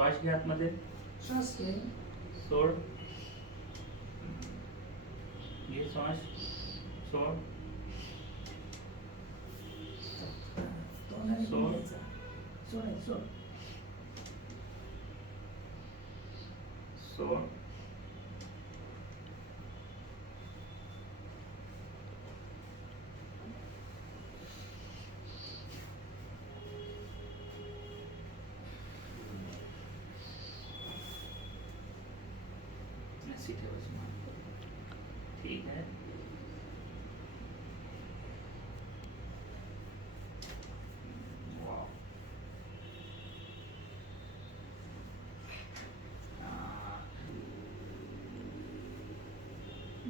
श्वास घे आतमध्ये. श्वास घे. सोड. घे श्वास. सोड. तोंडाने सोड. घ्यायचा. सोडायचं. सोड. सोड. ऐसी ठेवायची मान. ठीक है. वाव.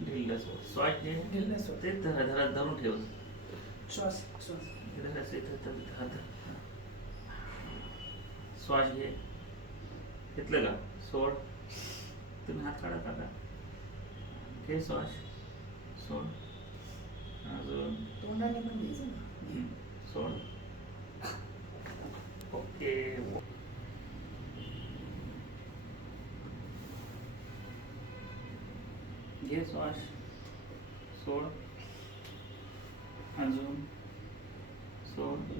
ढिल्ल सोड. श्वास घे. ढिल्ल सोड. ते धरून ठेव. श्वास. श्वास. धरायचं इथं धर. श्वास घे. घेतलं का? सोड. तुम्ही हात काढा काका. घे श्वास. सोड. अजून. तोंडाने पण घ्यायचं ना. सोड. ओके. घे श्वास. सोड. अजून. सोड.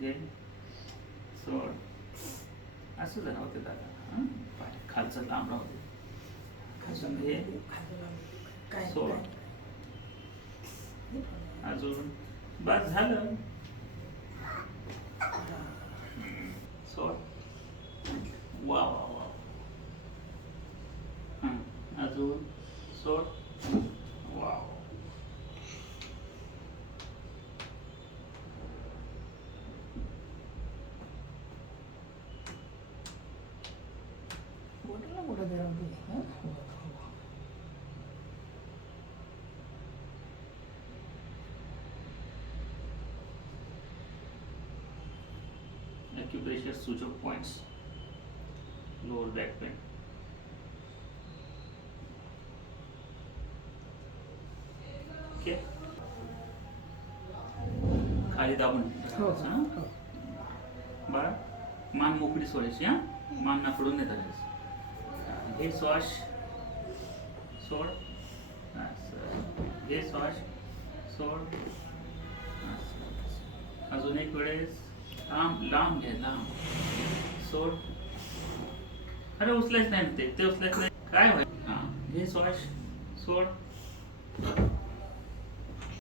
घे. सोड. असं जरा होते दादा. पाय खालचं लांब राहते. अजून घे. काय सोड. काय? अजून. बस झालं. सोड. वा वा वा. अजून. सोड. वाव. बोटाला मोठं गरम घे. हं? Acupressure suture points. Lower back pain. Okay. खाली दाबून हो. हां. बाळा मान मोकळी सोडायची. हां, मान ना पडून नाही धरायचं. घे श्वास. सोड. घे श्वास. सोड. अजून एक वेळेस. लांब लांब घे. लांब. सोड. अरे उचलायच नाही ते उचलायच नाही. काय होईल? हां, घे श्वास. सोड.